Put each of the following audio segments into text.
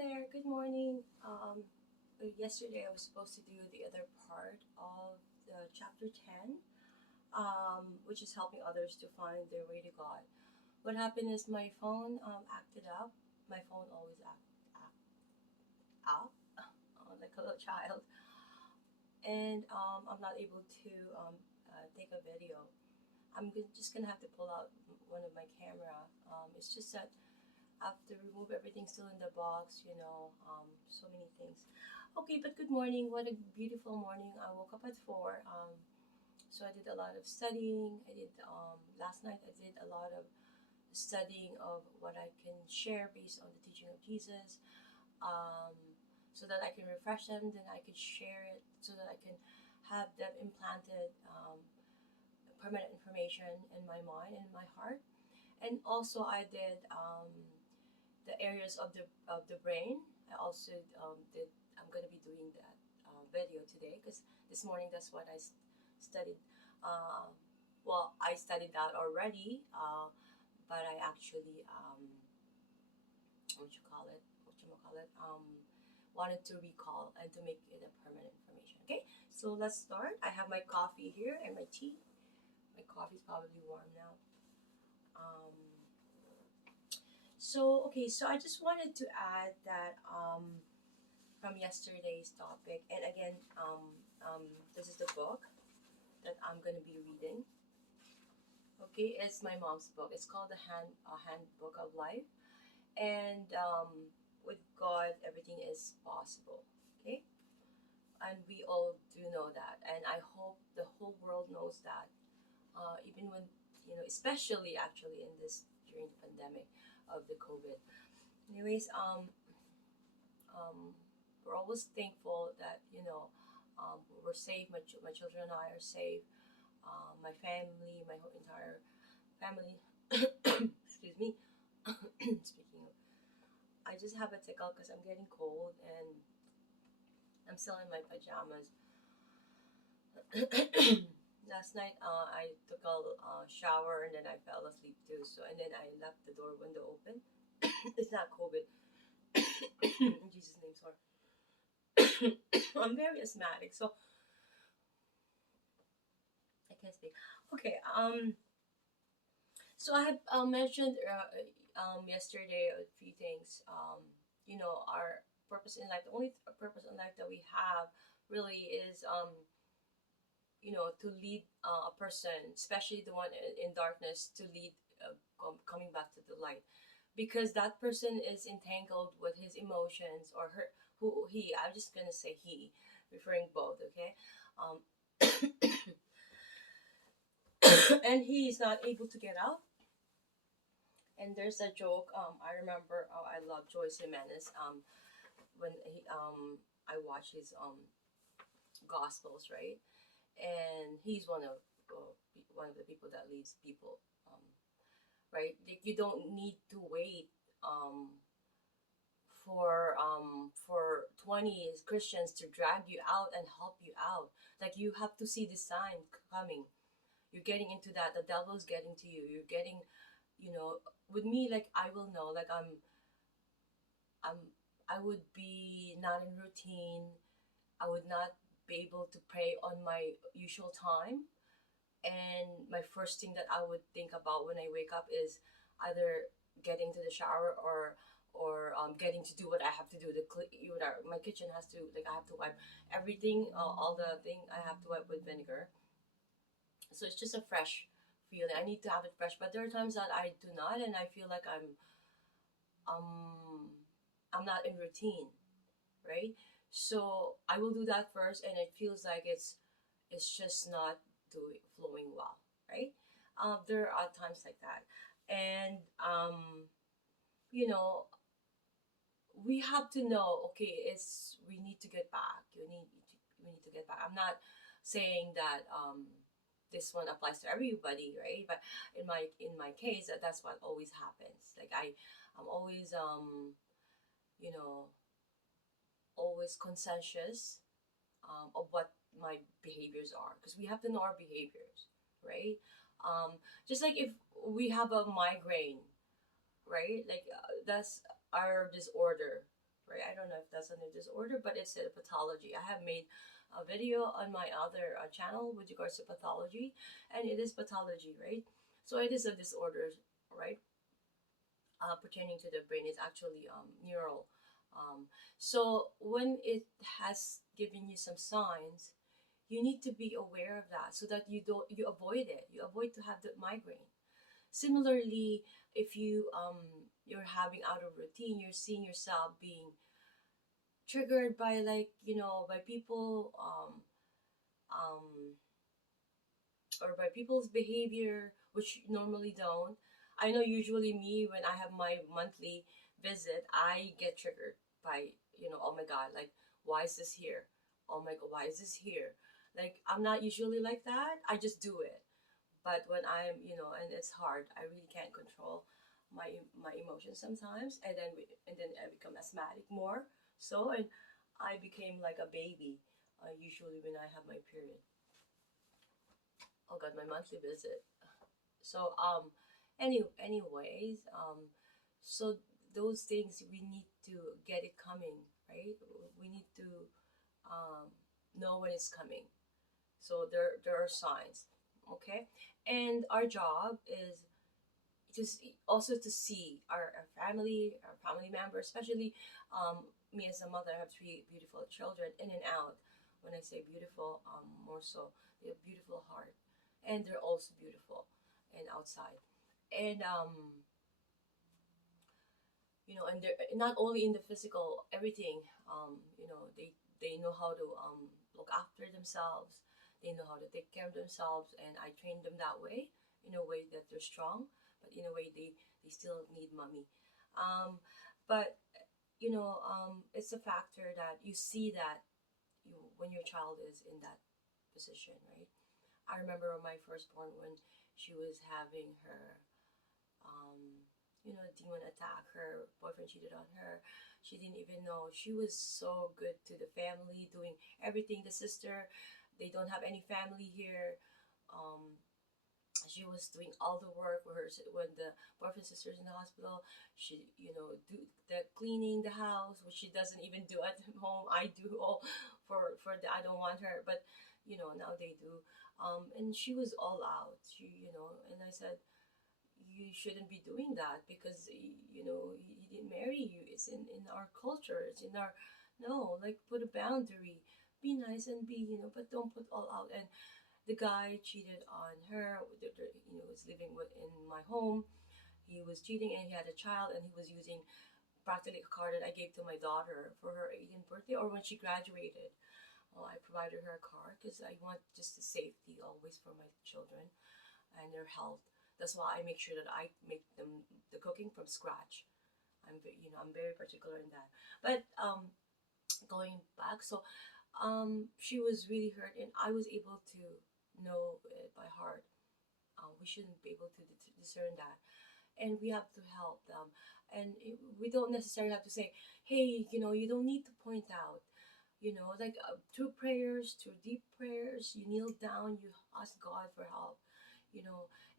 there, good morning. Yesterday I was supposed to do the other part of the chapter 10, which is helping others to find their way to God. What happened is my phone acted up. My phone always act up like a little child, and I'm not able to take a video. Just gonna have to pull out one of my camera. It's just that I have to remove everything still in the box, so many things. Okay, but good morning. What a beautiful morning. I woke up at 4. So I did a lot of studying. I did last night. I did a lot of studying of what I can share based on the teaching of Jesus, um, so that I can refresh them. Then I could share it so that I can have them implanted permanent information in my mind and my heart. And also I did the areas of the brain. I also did. I'm gonna be doing that video today because this morning that's what I studied. Uh, well, I studied that already, but I actually wanted to recall and to make it a permanent information. Okay, so let's start. I have my coffee here and my tea. My coffee's probably warm now. Um, so I just wanted to add that from yesterday's topic, and again, this is the book that I'm gonna be reading. Okay, it's my mom's book. It's called the Handbook of Life, and with God, everything is possible. Okay, and we all do know that, and I hope the whole world knows that. Even when especially actually in this during the pandemic of the COVID. Anyways, we're always thankful that we're safe. My children and I are safe. My family, my whole entire family. Excuse me. Speaking of, I just have a tickle because I'm getting cold and I'm still in my pajamas. Last night, I took a shower and then I fell asleep too. So and then I left the door window open. It's not COVID. In Jesus' name, sorry. I'm very asthmatic, so I can't speak. Okay. So I have mentioned yesterday a few things. Our purpose in life. The only purpose in life that we have really is to lead a person, especially the one in darkness, to lead coming back to the light, because that person is entangled with his emotions or her. Who he? I'm just gonna say he, referring both. Okay. Um, and he is not able to get out. And there's a joke. I remember. Oh, I love Joyce Jimenez. When I watch his gospels, right? And he's one of the people that leads people, right? Like you don't need to wait for 20 Christians to drag you out and help you out. Like you have to see the sign coming. You're getting into that. The devil's getting to you. You're getting, with me, like I will know. Like I'm, I would be not in routine. I would not be able to pray on my usual time. And my first thing that I would think about when I wake up is either getting to the shower or getting to do what I have to do. My kitchen has to, like, I have to wipe everything, all the thing I have to wipe with vinegar. So it's just a fresh feeling. I need to have it fresh, but there are times that I do not, and I feel like um I'm not in routine, right? So I will do that first, and it feels like it's just not doing flowing well, right? There are times like that, and you know, we have to know. Okay, it's we need to get back. We need to get back. I'm not saying that this one applies to everybody, right? But in my case, that's what always happens. Like I'm always you know always conscientious of what my behaviors are, because we have to know our behaviors, right? Just like if we have a migraine, right? Like that's our disorder, right? I don't know if that's under disorder, but it's a pathology. I have made a video on my other channel with regards to pathology, and it is pathology, right? So it is a disorder, right? Pertaining to the brain is actually neural. So when it has given you some signs, you need to be aware of that so that you avoid it. You avoid to have the migraine. Similarly, if you're having out of routine, you're seeing yourself being triggered by, like, by people, um or by people's behavior, which you normally don't. I know usually me, when I have my monthly visit, I get triggered by, oh my God, like, why is this here? Oh my God, why is this here? Like, I'm not usually like that. I just do it. But when I'm, and it's hard, I really can't control my emotions sometimes. And then I become asthmatic more. So, and I became like a baby, usually when I have my period. Oh God, my monthly visit. So anyways, so those things we need to get it coming, right? We need to um, know when it's coming. So there are signs, okay? And our job is just also to see our family members, especially me as a mother. I have three beautiful children, in and out. When I say beautiful, more so they have beautiful heart, and they're also beautiful and outside. And and they're not only in the physical, everything. They know how to look after themselves. They know how to take care of themselves, and I train them that way, in a way that they're strong, but in a way they still need mommy. But it's a factor that you see that when your child is in that position, right? I remember my firstborn, when she was having her demon attack. Her boyfriend cheated on her. She didn't even know. She was so good to the family, doing everything. The sister, they don't have any family here. Um, she was doing all the work with her when the boyfriend sister's in the hospital. She, do the cleaning the house, which she doesn't even do at home. I do all for the. I don't want her, but now they do. And she was all out. And I said, you shouldn't be doing that, because he didn't marry you. It's in our culture. It's in our, no, like, put a boundary. Be nice and be, but don't put all out. And the guy cheated on her. Was living in my home. He was cheating, and he had a child, and he was using practically a card that I gave to my daughter for her 18th birthday, or when she graduated. Well, I provided her a card because I want just the safety always for my children and their health. That's why I make sure that I make them the cooking from scratch. I'm very particular in that. But going back, so she was really hurt, and I was able to know it by heart. We shouldn't be able to discern that, and we have to help them. And we don't necessarily have to say, hey, you don't need to point out. Like, through prayers, through deep prayers, you kneel down, you ask God for help,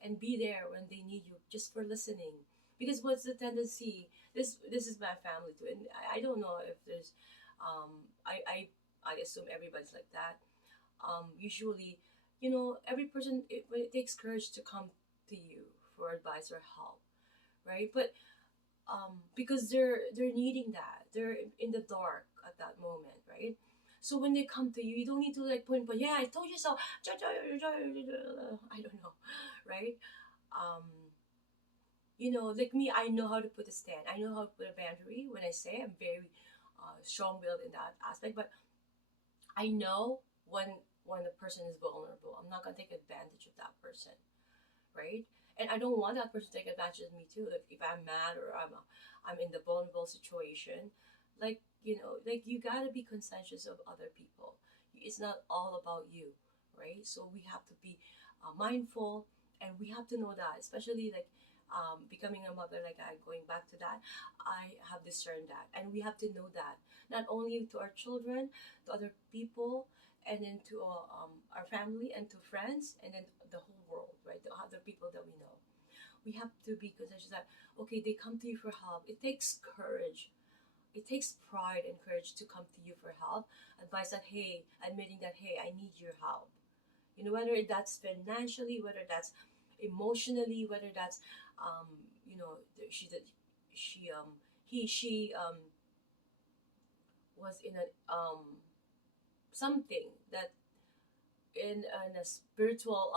and be there when they need you, just for listening. Because what's the tendency? This is my family too, and I don't know if there's, I assume everybody's like that. Usually, every person, when it takes courage to come to you for advice or help, right? But because they're needing that, they're in the dark at that moment, right? So when they come to you, you don't need to, like, point, but yeah, I told you so. I don't know, right? Um, like me, I know how to put a stand. I know how to put a boundary. When I say, I'm very strong-willed in that aspect, but I know when the person is vulnerable. I'm not gonna take advantage of that person, right? And I don't want that person to take advantage of me too. Like, if I'm mad, or I'm in the vulnerable situation, like, like, you gotta be conscientious of other people. It's not all about you, right? So we have to be mindful, and we have to know that, especially, like, becoming a mother, like, I going back to that, I have discerned that, and we have to know that, not only to our children, to other people, and then to our family, and to friends, and then the whole world, right? The other people that we know. We have to be conscious that, okay, they come to you for help. It takes courage. it takes pride and courage to come to you for help, advice that, hey, admitting that, hey, I need your help. You know, whether that's financially, whether that's emotionally, whether that's, um, you know, she, she was in a, something that in a spiritual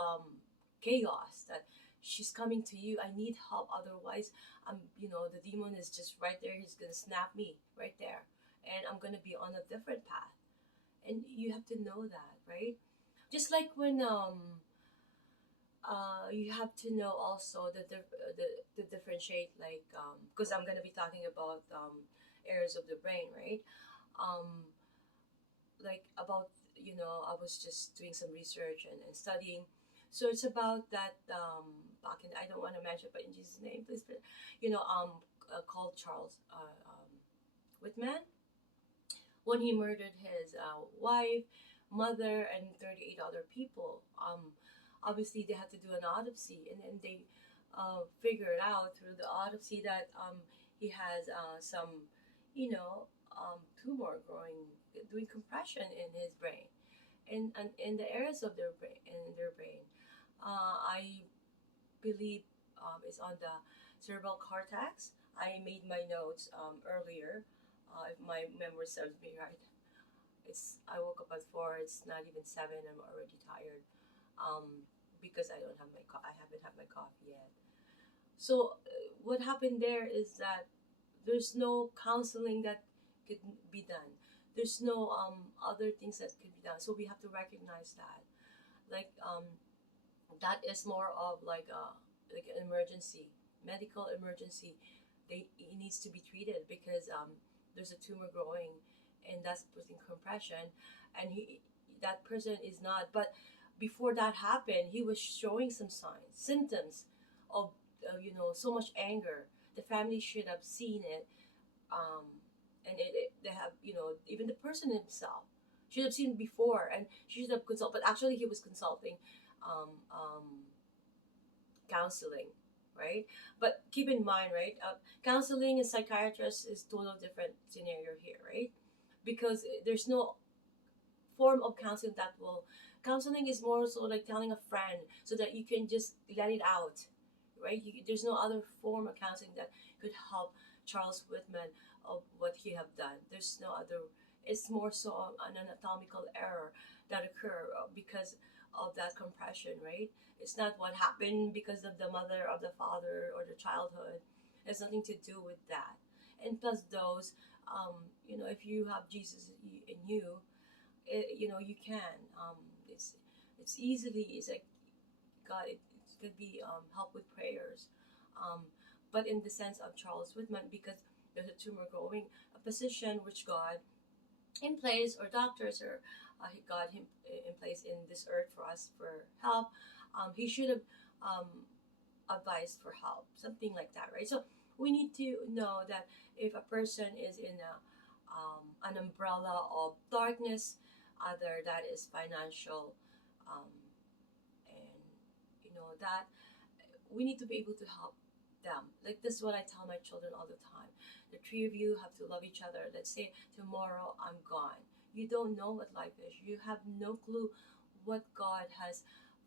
chaos that she's coming to you. I need help, otherwise you know, the demon is just right there. He's gonna snap me right there, and I'm gonna be on a different path. And you have to know that, right? Just like when you have to know also the differentiate, like, because I'm gonna be talking about areas of the brain, right? um like about, you know, I was just doing some research and studying. So it's about that, back in, I don't want to mention, but in Jesus' name, please, you know, called Charles Whitman, when he murdered his wife, mother, and 38 other people. Obviously, they had to do an autopsy, and then they figured out through the autopsy that he has some, you know, tumor growing, doing compression in his brain, and in the areas of their brain. I believe is on the cerebral cortex. I made my notes earlier. If my memory serves me right, I woke up at 4. It's not even 7. I'm already tired, because I don't have I haven't had my coffee yet. So what happened there is that there's no counseling that could be done. There's no other things that could be done. So we have to recognize that, like, that is more of like an emergency, medical emergency. It needs to be treated because there's a tumor growing, and that's putting compression, and that person is not. But before that happened, he was showing some signs, symptoms of, you know, so much anger. The family should have seen it, um, and they have, you know, even the person himself should have seen it before, and she should have consulted. But actually, he was consulting um, um, counseling, right? But keep in mind, right? Counseling and psychiatrist is total different scenario here, right? Because there's no form of counseling that will. Counseling is more so like telling a friend so that you can just let it out, right? There's no other form of counseling that could help Charles Whitman of what he have done. There's no other. It's more so an anatomical error that occur because of that compression, right? It's not what happened because of the mother, of the father, or the childhood. It's nothing to do with that. And plus those, you know, if you have Jesus in you, you know, you can. It's easily, it's like God. It could be help with prayers, um, but in the sense of Charles Whitman, because there's a tumor growing, a position which God in place, or doctors, or God him in place in this earth for us for help. He should have um, advised for help, something like that, right? So we need to know that if a person is in an umbrella of darkness, other that is financial, um, and you know that we need to be able to help them. Like this is what I tell my children all the time. The three of you have to love each other. Let's say tomorrow I'm gone. You don't know what life is. You have no clue what God has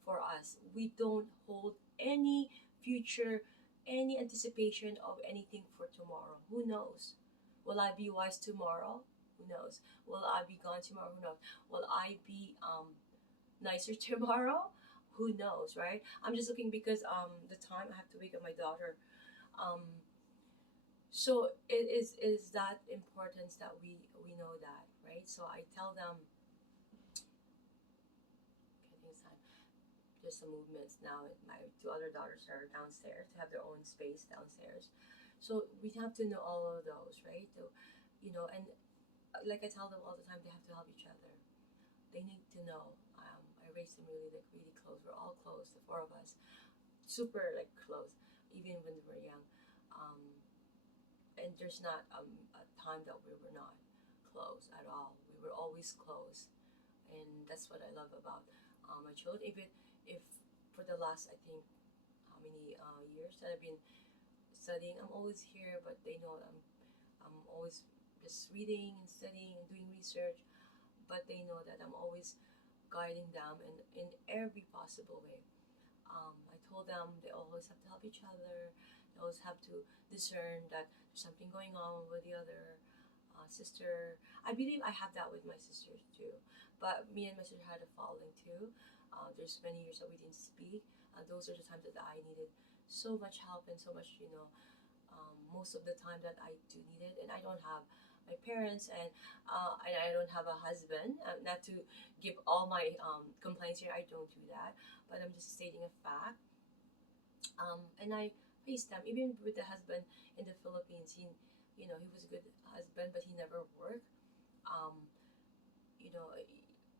for us. We don't hold any future, any anticipation of anything for tomorrow. Who knows? Will I be wise tomorrow? Who knows? Will I be gone tomorrow? Who knows? Will I be nicer tomorrow? Who knows, right? I'm just looking because the time I have to wake up my daughter. Um, so it is that importance that we know that, right? So I tell them, okay, time. Just some movements now. My two other daughters are downstairs to have their own space downstairs. So we have to know all of those, right? So, you know, and like I tell them all the time, they have to help each other. They need to know. I raised them really close. We're all close, the four of us, super like close, even when we were young. Um, and there's not a time that we were not close at all. We were always close, and that's what I love about my children. Even if for the last, I think, how many years that I've been studying, I'm always here, but they know I'm always just reading and studying and doing research, but they know that I'm always guiding them in every possible way. I told them they always have to help each other. They always have to discern that there's something going on with the other sister. I believe I have that with my sisters too. But me and my sister had a falling too. There's many years that we didn't speak. Those are the times that I needed so much help and so much, most of the time that I do need it. And I don't have my parents and I don't have a husband. Not to give all my complaints here, I don't do that. But I'm just stating a fact. And I face them, even with the husband in the Philippines. He was a good husband, but he never worked. Um, you know,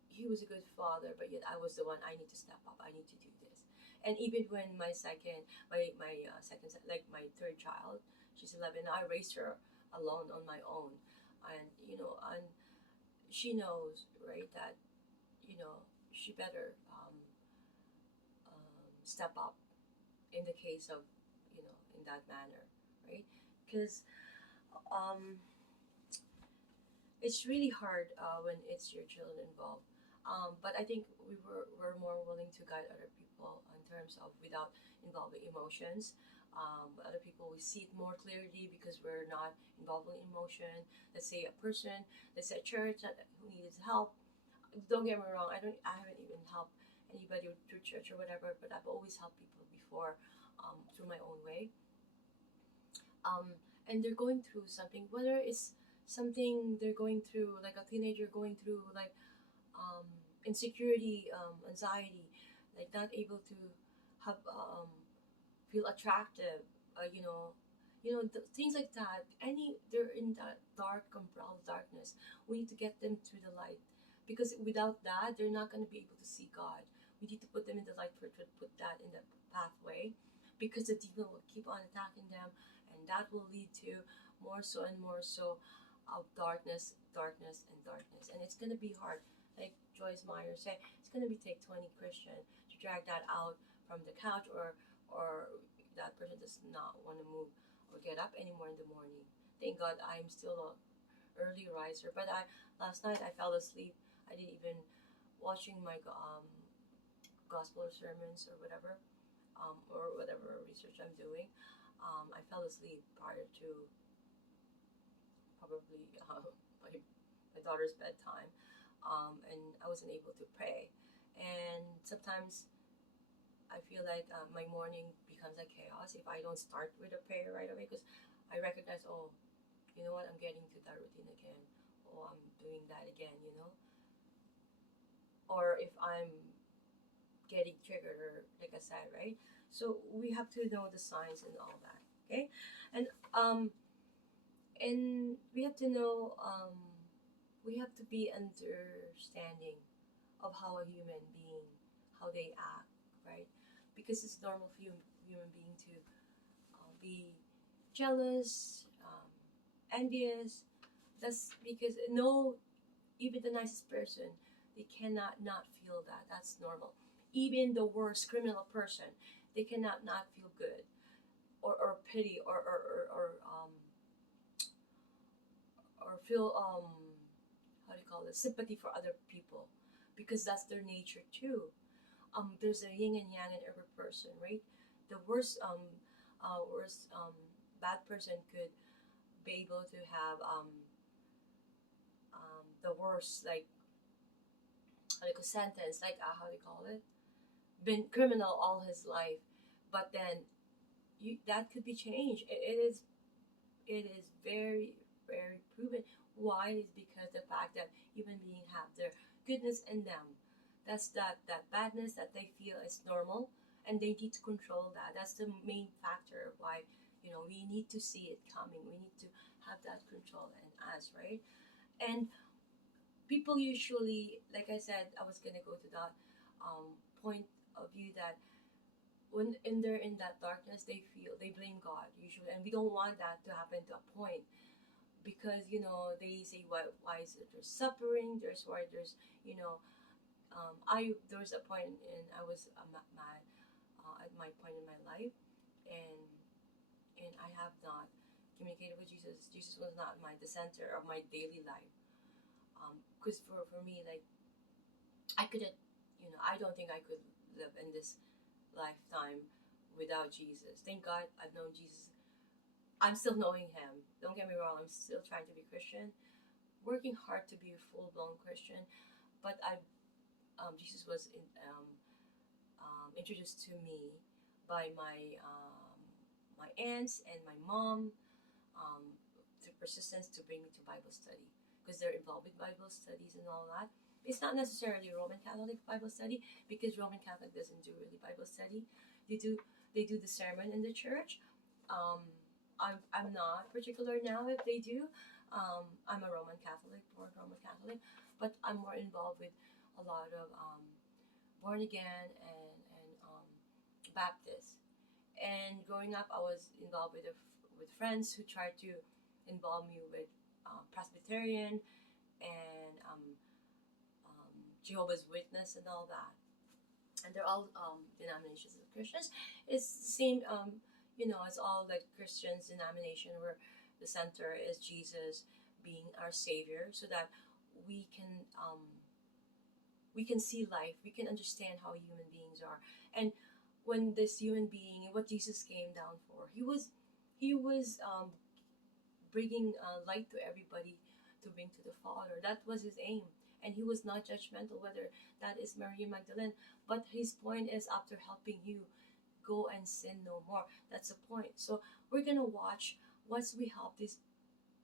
he was a good father, but yet I was the one. I need to step up. I need to do this. And even when my second, like my third child, she's 11. I raised her alone on my own, and she knows, right, that she better step up in the case of in that manner, right? Because um, it's really hard when it's your children involved. But I think we're more willing to guide other people in terms of without involving emotions. Other people, we see it more clearly because we're not involved in emotion. Let's say a person, let's say a church who needs help. Don't get me wrong. I haven't even helped anybody through church or whatever. But I've always helped people before through my own way. Um, and they're going through something, whether it's something they're going through, like a teenager going through, like um, insecurity, anxiety, like not able to have feel attractive, things like that. They're in that dark, compelled darkness. We need to get them to the light, because without that, they're not going to be able to see God. We need to put them in the light to put that in the pathway, because the demon will keep on attacking them, and that will lead to more so and more so of darkness, darkness, and darkness. And it's going to be hard. Like Joyce Meyer said, it's going to be take 20 Christian to drag that out from the couch, or that person does not want to move or get up anymore in the morning. Thank God I'm still a early riser, but I last night I fell asleep. I didn't even watching my gospel or sermons or whatever research I'm doing. I fell asleep prior to probably my daughter's bedtime, and I wasn't able to pray. And sometimes I feel like my morning becomes like chaos if I don't start with a prayer right away, because I recognize, oh, you know what, I'm getting to that routine again. Oh, I'm doing that again. Or if I'm getting triggered, or like I said, right? So we have to know the signs and all that, okay? And um, and we have to know, we have to be understanding of how a human being, how they act, right? Because it's normal for human being to be jealous, envious. That's because no, even the nicest person, they cannot not feel that. That's normal. Even the worst criminal person, they cannot not feel good, or pity, or feel how do you call it, sympathy for other people, because that's their nature too. There's a yin and yang in every person, right? The worst bad person could be able to have the worst, like how do you call, sentence, like how do you call it, been criminal all his life, but then that could be changed. It is very, very proven. Why? Is because the fact that human beings have their goodness in them. That's that badness that they feel is normal, and they need to control that. That's the main factor of why we need to see it coming. We need to have that control in us, right? And people usually, like I said, I was gonna go to that point of view that when they're in that darkness, they blame God usually, and we don't want that to happen to a point, because they say, why is it there's suffering, there's why there's you know I there was a point, and I was at my point in my life, and I have not communicated with Jesus, Jesus was not the center of my daily life. Because for me, like, I couldn't, I don't think I could live in this lifetime without Jesus. Thank God I've known Jesus. I'm still knowing Him. Don't get me wrong, I'm still trying to be Christian, working hard to be a full blown Christian. But Jesus was introduced to me by my aunts and my mom, through persistence to bring me to Bible study, because they're involved with Bible studies and all that. It's not necessarily Roman Catholic Bible study, because Roman Catholic doesn't do really Bible study. They do the sermon in the church. Um, I'm not particular now if they do. I'm a Roman Catholic, born Roman Catholic, but I'm more involved with a lot of born again and Baptist. And growing up, I was involved with friends who tried to involve me with Presbyterian and Jehovah's Witness and all that. And they're all denominations of Christians. It's the same, it's all like Christians denomination where the center is Jesus being our Savior, so that we can we can see life, we can understand how human beings are. And when this human being, what Jesus came down for, he was bringing light to everybody, to bring to the Father. That was his aim. And he was not judgmental whether that is Mary Magdalene. But his point is, after helping you, go and sin no more. That's the point. So we're going to watch once we help these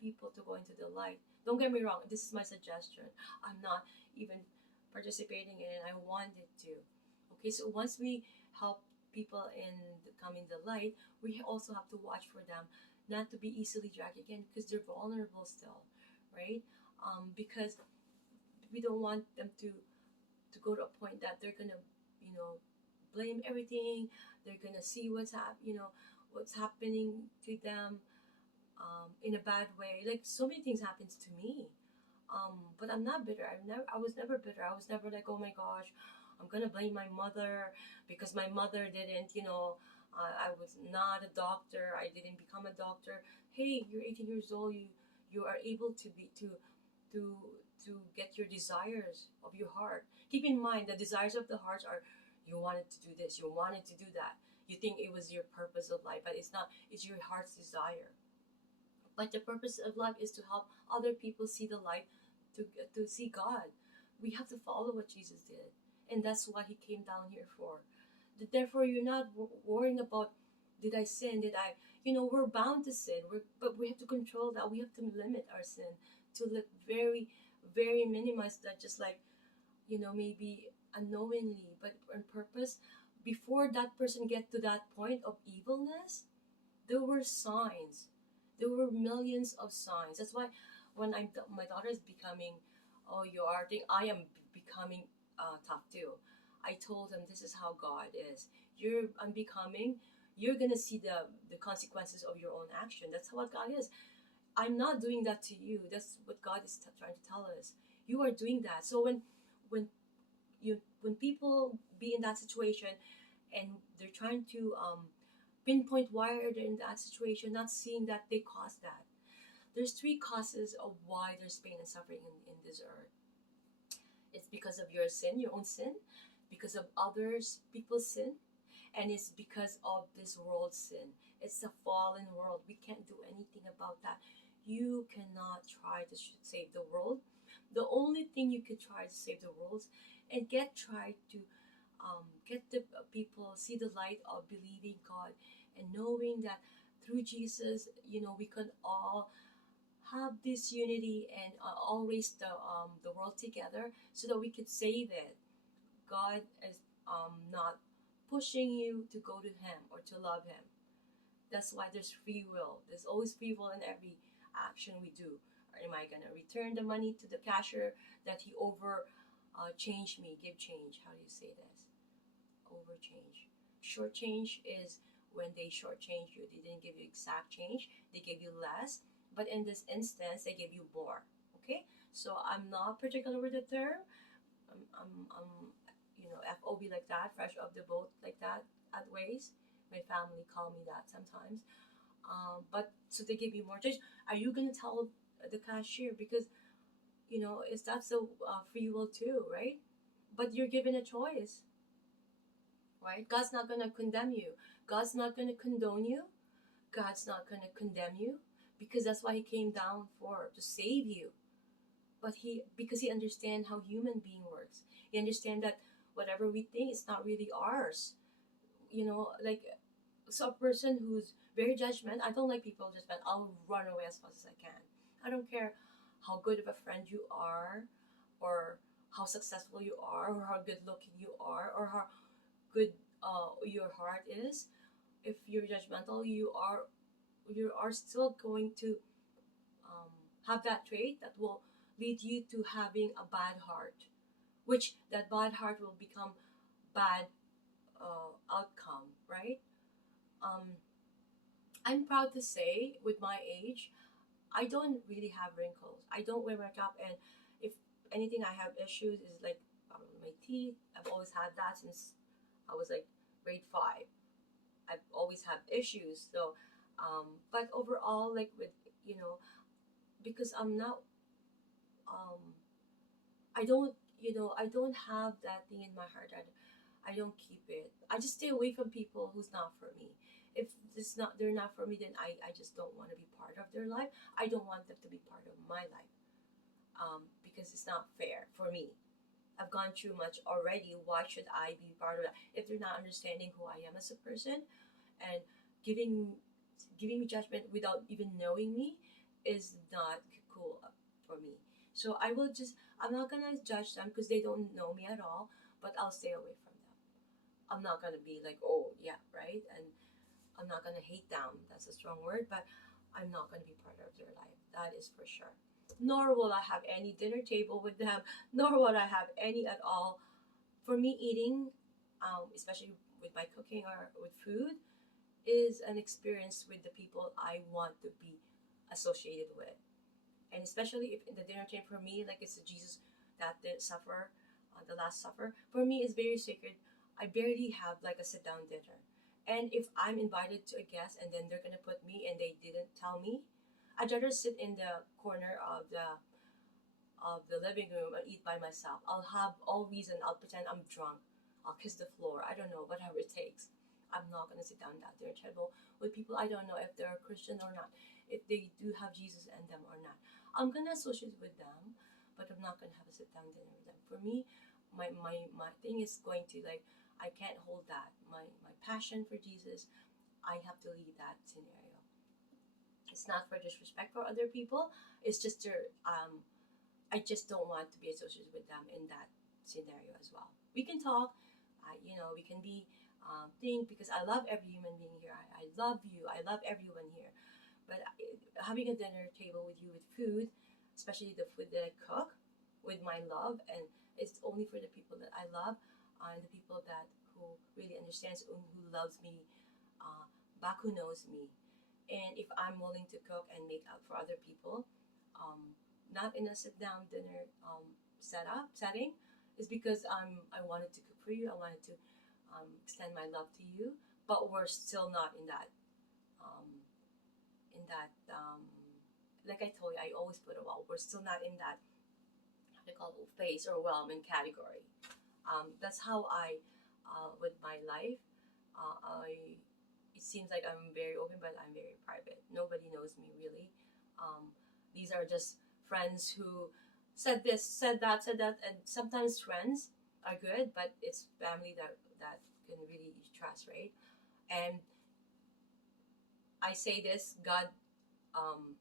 people to go into the light. Don't get me wrong, this is my suggestion. I'm not even participating in it. I wanted to. Okay, so once we help people coming the light, we also have to watch for them not to be easily dragged again, because they're vulnerable still, right? Because we don't want them to go to a point that they're gonna, blame everything. They're gonna see what's happening to them, in a bad way. Like, so many things happens to me, but I'm not bitter. I was never bitter. I was never like, oh my gosh, I'm gonna blame my mother because my mother didn't, I was not a doctor. I didn't become a doctor. Hey, you're 18 years old. You are able to get your desires of your heart. Keep in mind, the desires of the heart are, you wanted to do this, you wanted to do that. You think it was your purpose of life, but it's not. It's your heart's desire. But the purpose of life is to help other people see the light, to see God. We have to follow what Jesus did, and that's what He came down here for. Therefore, you're not worrying about, did I sin? Did I? We're bound to sin. But we have to control that. We have to limit our sin to live very, very minimize that. Just like, maybe unknowingly, but on purpose. Before that person get to that point of evilness, there were signs. There were millions of signs. That's why when my daughter is becoming, oh, you are, I am becoming tough too. I told him, this is how God is. I'm becoming. You're gonna see the consequences of your own action. That's what God is. I'm not doing that to you. That's what God is trying to tell us. You are doing that. So when people be in that situation, and they're trying to pinpoint why they're in that situation, not seeing that they caused that. There's three causes of why there's pain and suffering in this earth. It's because of your sin, your own sin, because of others, people's sin, and it's because of this world's sin. It's a fallen world. We can't do anything about that. You cannot try to save the world. The only thing you could try to save the world and try to get the people see the light of believing God and knowing that through Jesus, we can all have this unity and all raise the world together so that we could save it. God is not pushing you to go to Him or to love Him. That's why there's free will. There's always free will in every action we do. Or am I gonna return the money to the cashier that he changed me? Give change. How do you say this? Overchange. Short change is when they shortchange you. They didn't give you exact change. They gave you less. But in this instance, they gave you more. Okay. So I'm not particular with the term. I'm FOB like that, fresh off the boat like that. At ways, my family call me that sometimes. But so they give you more choice. Are you gonna tell the cashier? Because it's that's a free will too, right? But you're given a choice, right? God's not gonna condemn you. God's not gonna condone you. God's not gonna condemn you, because that's why He came down for to save you. But because He understands how human being works. He understands that whatever we think is not really ours. Like, so a person who's very judgmental. I don't like people judgment. I'll run away as fast as I can. I don't care how good of a friend you are, or how successful you are, or how good looking you are, or how good your heart is. If you're judgmental, you are still going to um, have that trait that will lead you to having a bad heart, which that bad heart will become bad outcome, right? Um, I'm proud to say, with my age, I don't really have wrinkles. I don't wear makeup, and if anything, I have issues is like my teeth. I've always had that since I was like grade 5. I've always had issues. So, but overall, like with you know, because I'm not, um, I don't have that thing in my heart that I don't keep it. I just stay away from people who's not for me. If they're not for me, then I just don't want to be part of their life. I don't want them to be part of my life, because it's not fair for me. I've gone through much already. Why should I be part of that? If they're not understanding who I am as a person, and giving giving me judgment without even knowing me, is not cool for me. So I'm not gonna judge them because they don't know me at all, but I'll stay away from them. I'm not gonna be like, oh yeah, right, and I'm not gonna hate them. That's a strong word, but I'm not gonna be part of their life. That is for sure. Nor will I have any dinner table with them. Nor will I have any at all. For me, eating, especially with my cooking or with food, is an experience with the people I want to be associated with. And especially if in the dinner time, for me, like it's Jesus that did suffer, the Last Supper, for me is very sacred. I barely have like a sit down dinner. And if I'm invited to a guest and then they're gonna put me and they didn't tell me, I'd rather sit in the corner of the living room and eat by myself. I'll have all reason. I'll pretend I'm drunk. I'll kiss the floor. I don't know, whatever it takes. I'm not gonna sit down at their table with people I don't know if they're a Christian or not, if they do have Jesus in them or not. I'm gonna associate with them, but I'm not gonna have a sit down dinner with them. For me, my thing is going to, like, I can't hold that. My passion for Jesus, I have to leave that scenario. It's not for disrespect for other people. It's just I just don't want to be associated with them in that scenario as well. We can talk, we can be think, because I love every human being here. I love you. I love everyone here. But having a dinner table with you with food, especially the food that I cook with my love, and it's only for the people that I love, and the people that who really understands and who loves me, uh, back who knows me. And if I'm willing to cook and make out for other people, not in a sit down dinner setting, is because I wanted to cook for you. I wanted to extend my love to you, but we're still not um, like I told you, I always put a wall. We're still not in that, how to call it, phase or whelming category. That's how with my life, it seems like I'm very open, but I'm very private. Nobody knows me really. Um, these are just friends who said this, said that, and sometimes friends are good, but it's family that can really trust, right? And I say this, God um,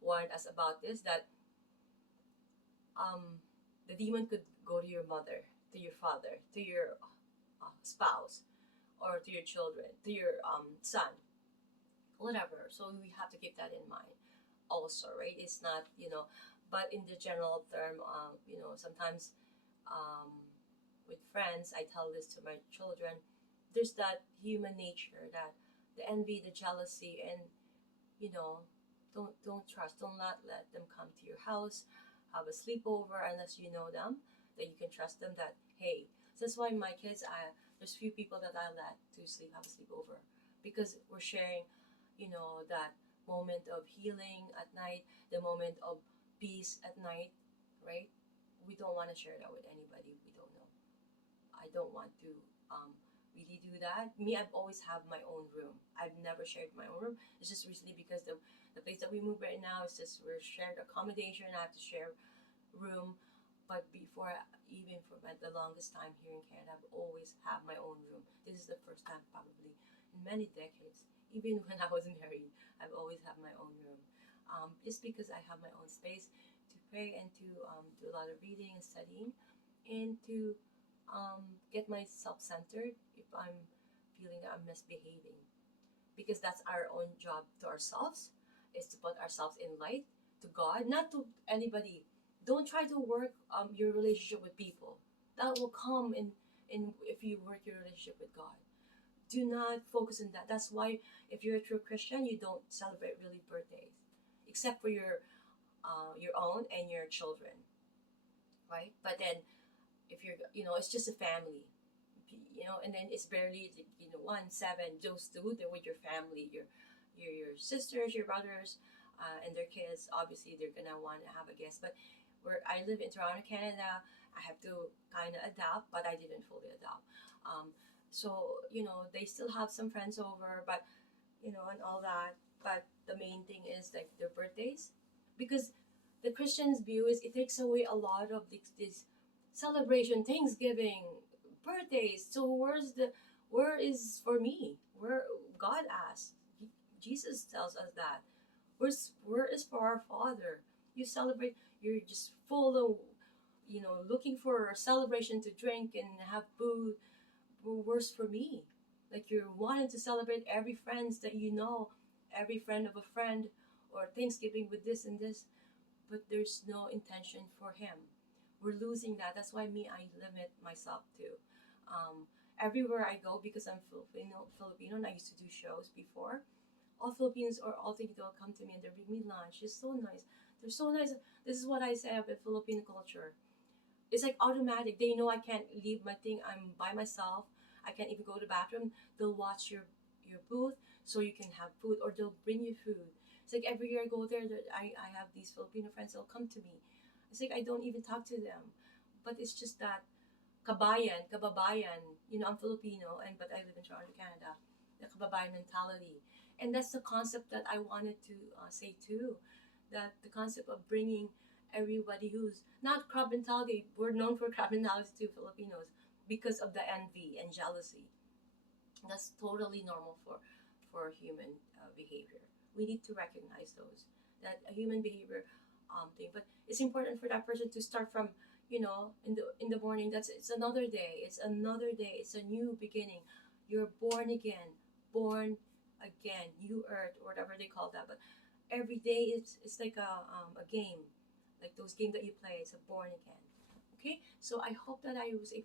warned us about this, that um, the demon could go to your mother, to your father, to your spouse, or to your children, to your son, whatever. So we have to keep that in mind also, right? It's not, but in the general term, sometimes um, with friends, I tell this to my children, there's that human nature, that the envy, the jealousy, and you know, don't trust, don't not let them come to your house, have a sleepover unless you know them, that you can trust them. That hey, so that's why my kids, there's few people that I let to sleep, have a sleepover, because we're sharing, that moment of healing at night, the moment of peace at night, right? We don't want to share that with anybody we don't know. I don't want to really do that. Me, I've always have my own room. I've never shared my own room. It's just recently because the place that we move right now is just we're shared accommodation. I have to share room. But before, even for the longest time here in Canada, I've always had my own room. This is the first time probably in many decades. Even when I was married, I've always had my own room. Just because I have my own space to pray and to do a lot of reading and studying, and to get myself centered if I'm feeling that I'm misbehaving. Because that's our own job to ourselves, is to put ourselves in light to God, not to anybody. Don't try to work your relationship with people. That will come in if you work your relationship with God. Do not focus on that. That's why if you're a true Christian, you don't celebrate really birthdays, except for your own and your children, right? But then if you're, it's just a family, and then it's barely, 1, 7, those two, they're with your family, your sisters, your brothers, and their kids. Obviously, they're gonna want to have a guest. But where I live in Toronto, Canada, I have to kind of adapt, but I didn't fully adapt. So they still have some friends over, but and all that. But the main thing is like their birthdays, because the Christians' view is it takes away a lot of this celebration, Thanksgiving, birthdays. So where is for me? Where God asks, Jesus tells us that. Where is for our Father? You celebrate. You're just full of, looking for a celebration to drink and have food. Where's for me? Like you're wanting to celebrate every friends that every friend of a friend, or Thanksgiving with this and this, but there's no intention for Him. We're losing that. That's why I limit myself too. Everywhere I go, because I'm Filipino, and I used to do shows before. All Filipinos or all things will come to me and they bring me lunch. It's so nice. They're so nice. This is what I say about Filipino culture. It's like automatic. They know I can't leave my thing. I'm by myself. I can't even go to the bathroom. They'll watch your booth so you can have food, or they'll bring you food. It's like every year I go there, I have these Filipino friends that'll come to me. It's like I don't even talk to them. But it's just that kababayan. I'm Filipino, but I live in Toronto, Canada. The kababayan mentality. And that's the concept that I wanted to say too. That the concept of bringing everybody who's not crab mentality. We're known for crab mentality too, Filipinos, because of the envy and jealousy. That's totally normal for human behavior. We need to recognize those, that a human behavior thing. But it's important for that person to start from, in the morning. It's another day. It's another day. It's a new beginning. You're born again, new earth, or whatever they call that. But every day it's like a game, like those games that you play. It's a born again. Okay, so I hope that I was able to